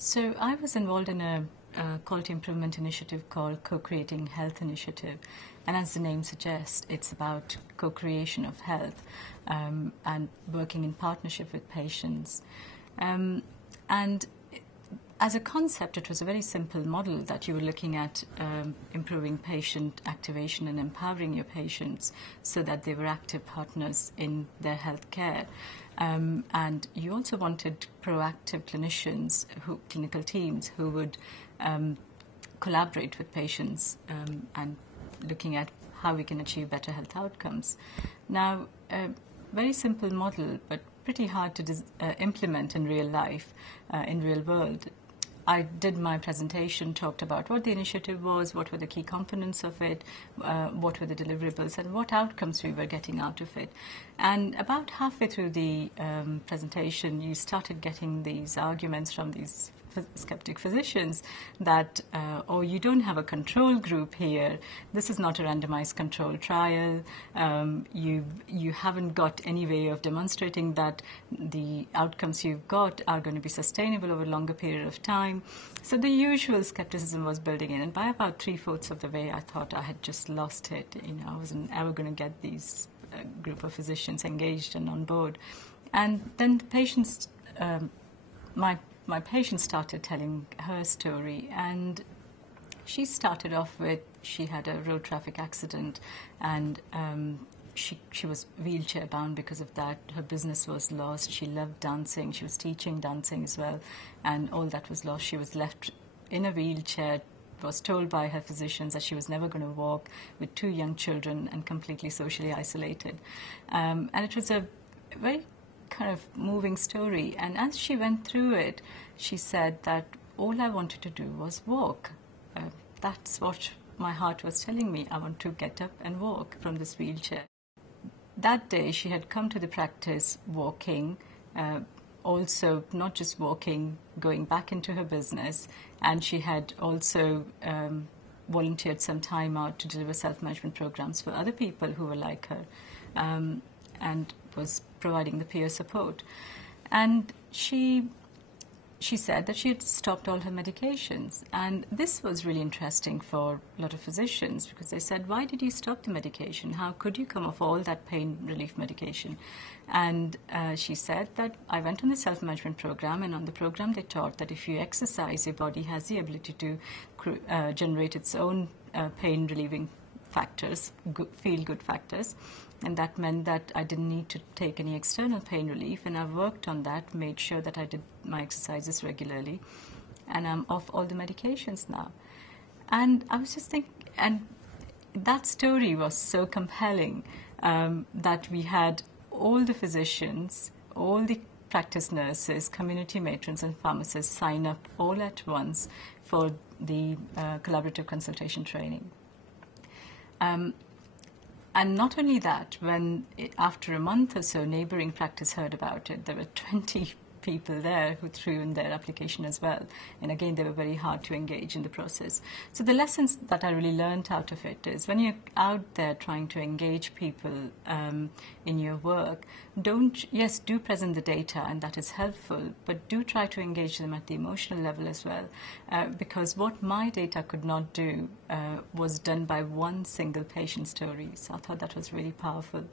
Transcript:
So I was involved in a quality improvement initiative called Co-Creating Health Initiative. And as the name suggests, it's about co-creation of health and working in partnership with patients. And as a concept, it was a very simple model that you were looking at improving patient activation and empowering your patients so that they were active partners in their health care. And you also wanted proactive clinicians, clinical teams, who would collaborate with patients and looking at how we can achieve better health outcomes. Now, a very simple model, but pretty hard to implement in real life, in real world. I did my presentation, talked about what the initiative was, what were the key components of it, what were the deliverables, and what outcomes we were getting out of it. And about halfway through the presentation, you started getting these arguments from these skeptic physicians that, oh, you don't have a control group here. This is not a randomized control trial. You haven't got any way of demonstrating that the outcomes you've got are going to be sustainable over a longer period of time. So the usual skepticism was building in. And by about 3/4 of the way, I thought I had just lost it. I wasn't ever going to get these group of physicians engaged and on board. And then the patients, my patient started telling her story, and she started off with she had a road traffic accident, and she was wheelchair bound because of that. Her business was lost. She loved dancing. She was teaching dancing as well, and all that was lost. She was left in a wheelchair, was told by her physicians that she was never going to walk, with 2 young children and completely socially isolated. And it was a very kind of moving story. And as she went through it, she said that all I wanted to do was walk. That's what my heart was telling me. I want to get up and walk from this wheelchair. That day she had come to the practice walking, also not just walking, going back into her business, and she had also volunteered some time out to deliver self-management programs for other people who were like her, and was providing the peer support. And she said that she had stopped all her medications. And this was really interesting for a lot of physicians, because they said, why did you stop the medication? How could you come off all that pain relief medication? And she said that I went on the self-management program, and on the program they taught that if you exercise, your body has the ability to generate its own pain relieving factors, feel-good factors. And that meant that I didn't need to take any external pain relief, and I've worked on that, made sure that I did my exercises regularly, and I'm off all the medications now. And I was just thinking, and that story was so compelling that we had all the physicians, all the practice nurses, community matrons and pharmacists sign up all at once for the collaborative consultation training. And not only that, after a month or so, neighboring practice heard about it. There were 20 people there who threw in their application as well. And again, they were very hard to engage in the process. So the lessons that I really learned out of it is, when you're out there trying to engage people in your work, do present the data, and that is helpful, but do try to engage them at the emotional level as well, because what my data could not do was done by one single patient story. So I thought that was really powerful.